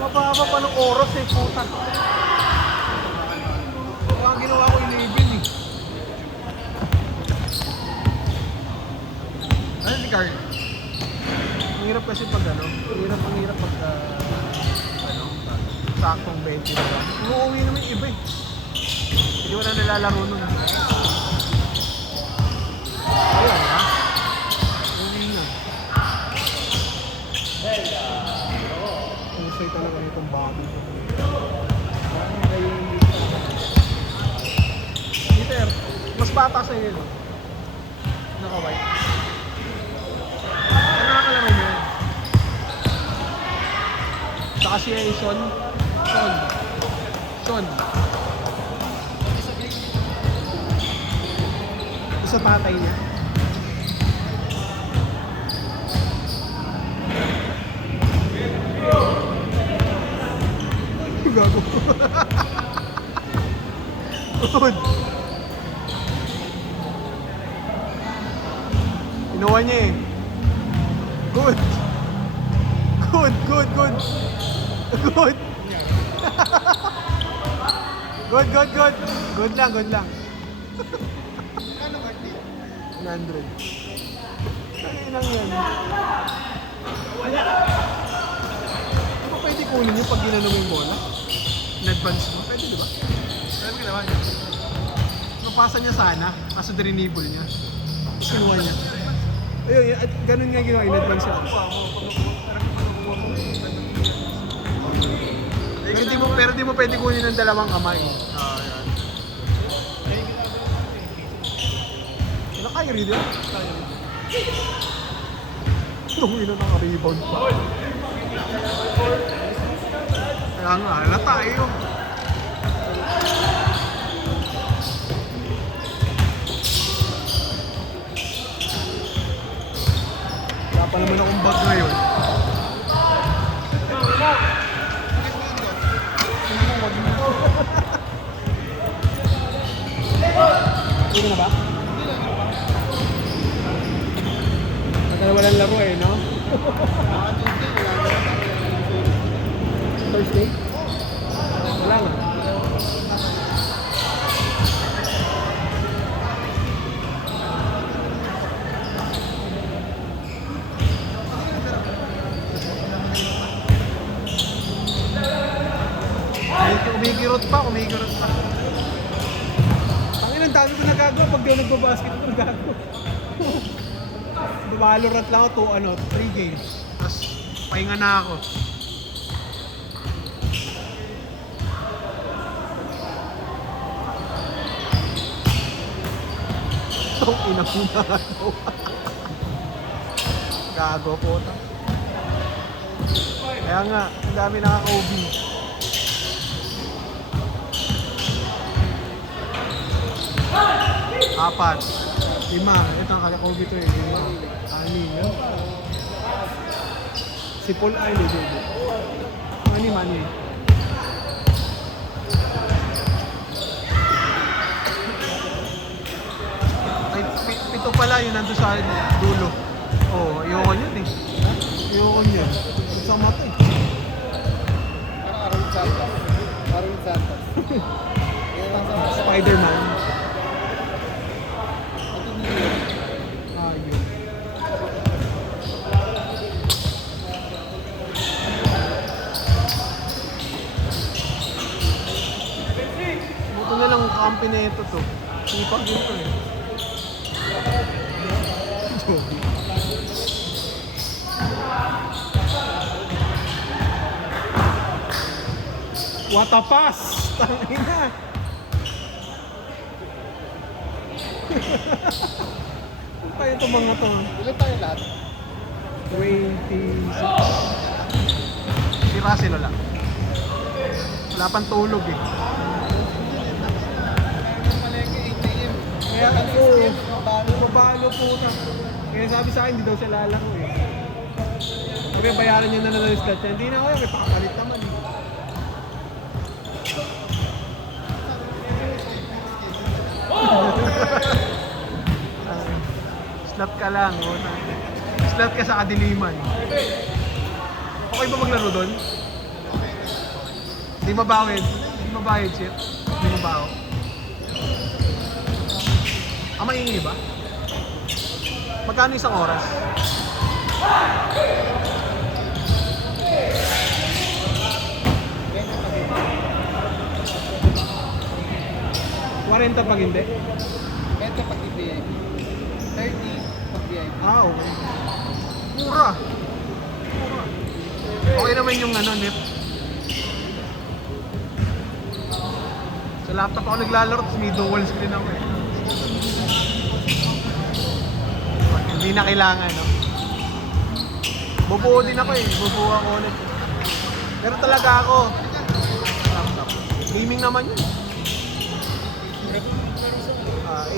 Mababa pa ng oras eh, puta. Kaya ang ginawa ko 11 eh. Ano si Carl? Ang hirap kasi pag ano, ang hirap pag ano, saktong 20 na ba? Umuwi naman yung iba eh. Hindi ko na nilalaro nun. Ayun ha? Uwi na. Pusay talaga itong bago. Peter, mas bata sa'yo yun. Nakaway. Ano nakakalangay mo yun? Saka si Sean. Sa tatay niya. Gago. Good. Inuwa niya eh. Good. Good. Good lang. Ano ba? 100. Ano lang yan? Di ba pwede kunin nyo pag ginano mo yung bola? In advance mo? Pwede diba? Pwede ka naman. Napasa niya sana, kaso drinibble niya. Sinuwa niya. Ayun, ganun nga ginawa, in advance siya. Pero di mo pwede kunin ng dalawang kamay. Ano kaya rin yan? Tungin na naka-rebound pa. Kaya nga, halata eh. Wala pa naman akong bag ngayon. Hindi na ba? Tagal walang laro eh, no? Thursday? Wala nga. Kumikirot pa. Ang dami ko nagagawa pag di nagbabasketball nagagawa. Valorant lang ako 3 games. Tapos pahinga na ako. Itong inapuna ako. Gago po. Kaya nga, ang dami nakaka-OB. Apat. 5. Ito ang kala-COVID ito eh. 5. 6. Si Paul ay hindi. Mani. Ay, 7 pala yun nandun sa dulo. Oh, ayoko yun eh. Ayoko yun. Sa mata eh. Parang Santos. Spider-Man. Buto na lang kampi na ito to. Sipag yun to eh. What a pass! Tangina! Ano tayo itong mga to? Ilan tayo lahat? 26. Si Russell wala. Wala pang tulog eh. Kaya ako, mabalo po na. Kaya sabi sa akin, hindi daw siya lalaro eh. Kaya bayaran niya na lang yung stats niya. Hindi na ako yan, may pakapalit naman eh. Slap ka lang, oh. Kidlat ka sa kadiliman. Okay ba maglaro doon? Di mabawid. Di mabayad, shit. Di mabaw. Maingay ba? Magkano isang oras? $40 pag hindi? Ito pag i-VIP. 30 pag VIP. Okay. Mura. Mura. Okay naman yung NEP. Sa laptop ako naglalaro, tapos may dual screen ako eh. Hindi na kailangan, no? Bubuo din ako eh. Bubuo ako ulit. Pero talaga ako. Laptop. Gaming naman yun.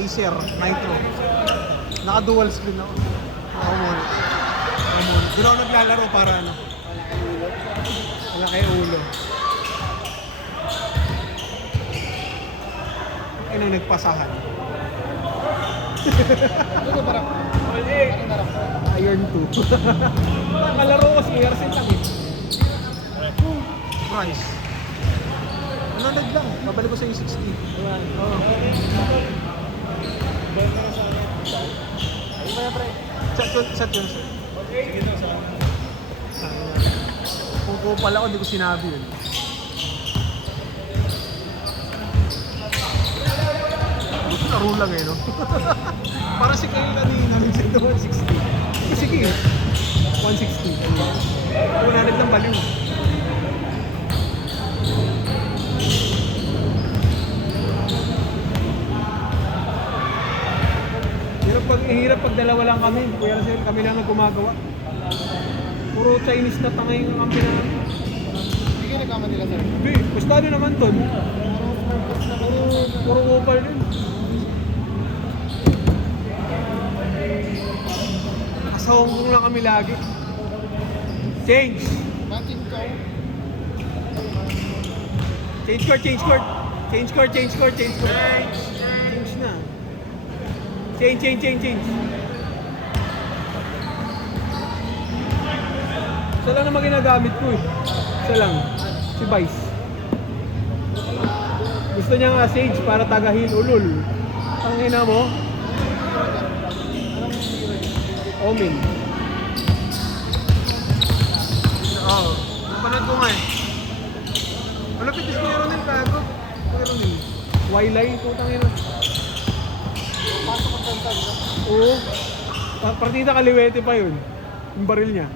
Acer Nitro. Naka-dual screen ako. Naka-monitor. Doon ako naglalaro para ano. Wala kayo ulo. Ay nang nagpasahan. Ano ba rin? Iron 2. Nakalaro ko si Ersin lang eh. Price. Nanonood lang. Babalik ko sa yung 60. Oo. Ano ba yan, pre? Chat yun. Kung ko pala ako, hindi ko sinabi yun. Buto laro lang eh, no? Para si Kyle kanina, nag-send 160. Sige, 160. 100 lang baliw. Hirap pag dalawa lang kami. Kuya Rosel, kami lang ang gumagawa. Puro Chinese na tangay yung kami na. Hindi kayo nagkama nila, sir. Hindi, basta din naman ton. Puro opal din. Sa Hong Kong lang kami lagi. Change! Matching ko. Change court. Change na. Change. Isa lang naman ginagamit ko eh. Isa lang. Si Vice. Gusto niya nga Sage para tagahin ulul. Ang ina mo? Omen. Oo. Napanood ko nga eh. Malapit is Kuya Ronel kago. Kuya Ronel. Wildlife, putang ina. Pasok ang tantan, no? Oo. Partida kaliwete pa yun. Yung baril niya.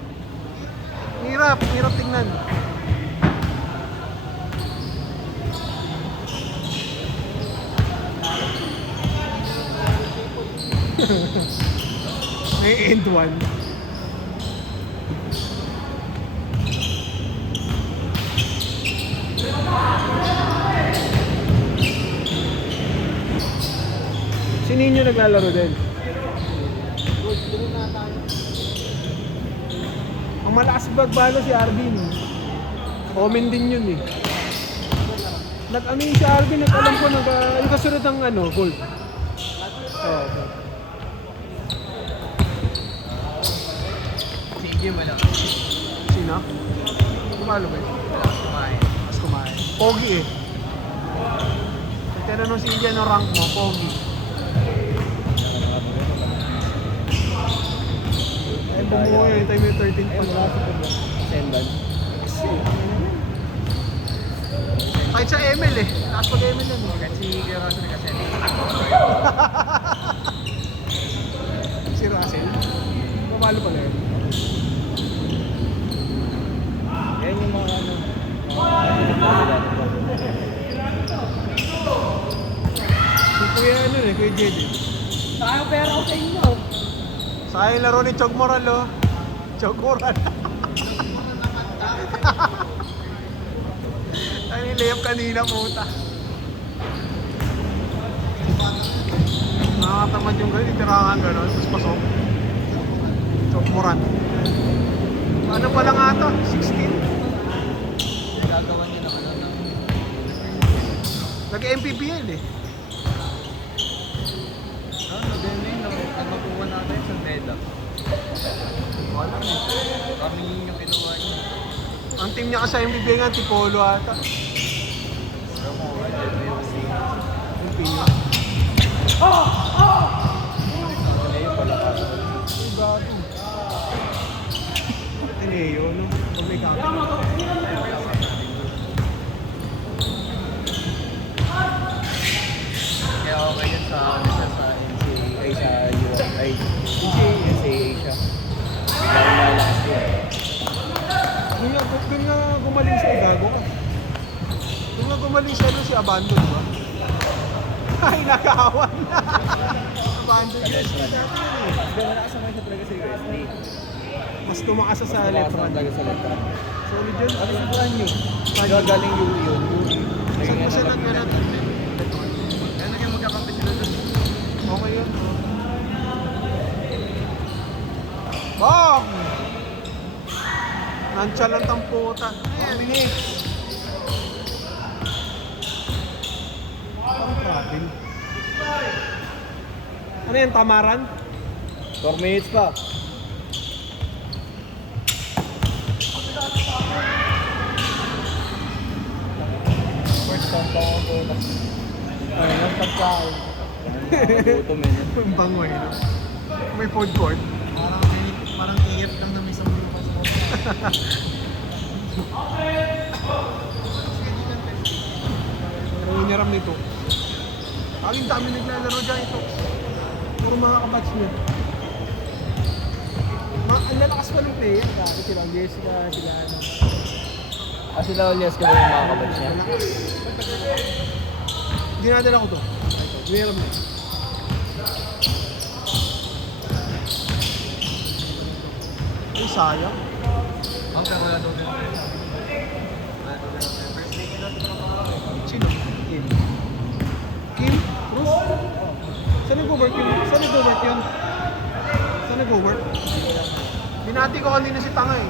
Hirap tingnan. May end one. Si Ninyo naglalaro din. Good, doon na tayo. Ang malakas bagbalo si Arvin. Omen din yun eh. Nag-ano yung si Arvin, nag-alam ko, yung kasunod ng gold. Oo. Sige, wala. Sino? Kumalo ba yun? Mas kumain. Pogi eh. Tinanong si India no rank mo, Pogi. Eh, bumuha yun, time yung 13 pa. Sendan. Kahit sa ML eh. Taas pag ML yan. Kahit si Kuya Russell nag-send. Si Russell. Mamalo pala yun. Yan yung mga ano. Si Kuya Kuya JD. Tayo pera ko sa inyo. Sayang laro ni Chog Moral oh. Chog Moral. Ay, nilayap kanina puta. Nakakatamad yung gano'n, itirahan gano'n, tapos pasok. Chog Moral. Ano pa lang ata? 16? Gagawa niyo naman ng Nag-MPBL eh. maganda yun. Makuha natin sa medal. Kami yung kinuha niya. Ang team niya kasi yung bibigyan, Tipolo ata. Pero mo, Yung team niya. ngayon pala ka. Ay, gabi. Tineo, no? Kung may kami. Kaya okay yun sa ano siya sa NCAA ay sa UI NCAA siya. Kaya lalakas yun. Doon nga gumaling siya, gago ka. Doon nga gumaling siya doon si Abando, di ba? Ay, nakawan na! Abando Sa yun. Letran. Pero nakasama siya talaga sa USD. Mas tumakas sa Mas Letran. talaga sa Letran. Solid yun. Ano si brand new? Galing UI yun. Saan mo siya nag-ganat? Kaya naging magkakampi sila doon. Okay yun. Bang! Nonchalant ang puta. Ayan, Parang travel. Ano yan, tamaran? 4 minutes pa. First time pa ako doon. Ano lang pagkain. Gutom eh. Ang bango eh. No? May food court. Parang KF lang na may sabulo pa sa Pero niya ram nito. Ang dami naglalaro dyan ito. Puro mga kabats niya. Ang lalakas pa ng player. Grabe sila. Jessica, sila ano. Sila Olias ka ba yung mga kabats niya? Malakas. Dinadala ko to. Hindi alam mo. Ay, sayang. Ang pero wala daw din. Sino? Kim. Kim? Cruz? Saan nag-work yun? Saan nag-work yun? Saan nag-work? Binati ko kanina si Tanga eh.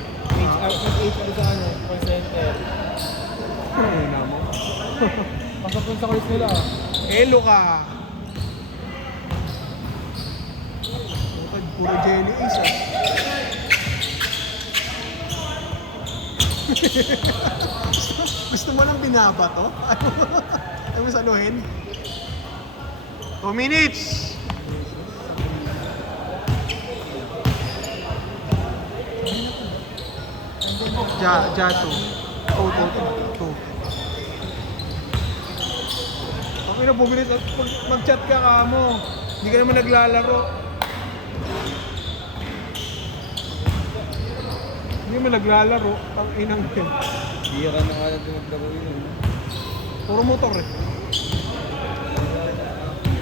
Nag-HR sa ano, call center. Ay, namo. Pasok yun sa calls nila. Elo ka. Puro jelly ace ah. Gusto mo lang binaba to? Ayaw mo saluhin? 2 minutes! Ja 2. Two. Okay na, bumilis at mag-chat ka mo. Hindi ka naman naglalaro. Hindi mo naglalaro, ang inang yun. Hindi ka na nga natin maglaro yun. Puro motor eh.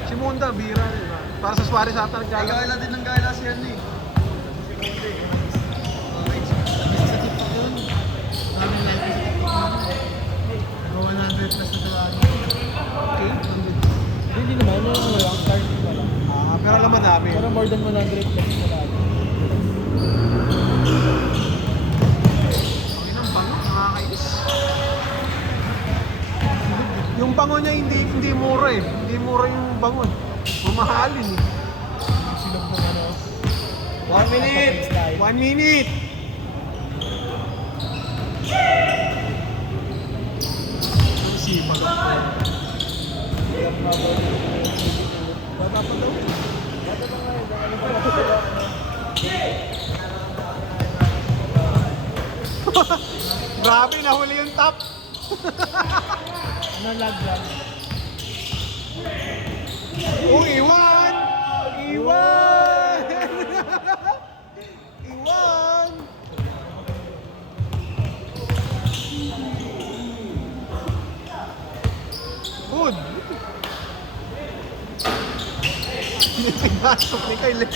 Si Monda, bira eh. Para sa Suarez ata naglalaro. Gala din ng gala si Ernie. Sa TikTok yun. Maraming like sa TikTok. Nag 100 plus na daw. Okay. Hindi naman, walang starting pa lang. Pero alam mo namin. Pero more than 100 plus na lang. Ang inang bango, nakakainis. Yung bango niya hindi mura eh. Hindi mura yung bango eh. Mamahalin eh. Silog ng ano. 1 minute! 1 minute! Ang sipag. Bata pa daw. Grabe, nahuli yung top. Ano lag lang? Oh, iwan! Iwan! Iwan! Good! Pinasok ni Kyle.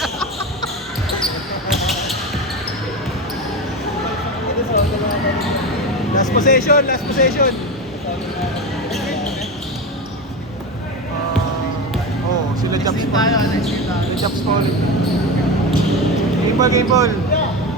Last possession, last possession. Oh, sila Japs Next tayo, next tayo. Sila Japs calling. Game ball, game ball.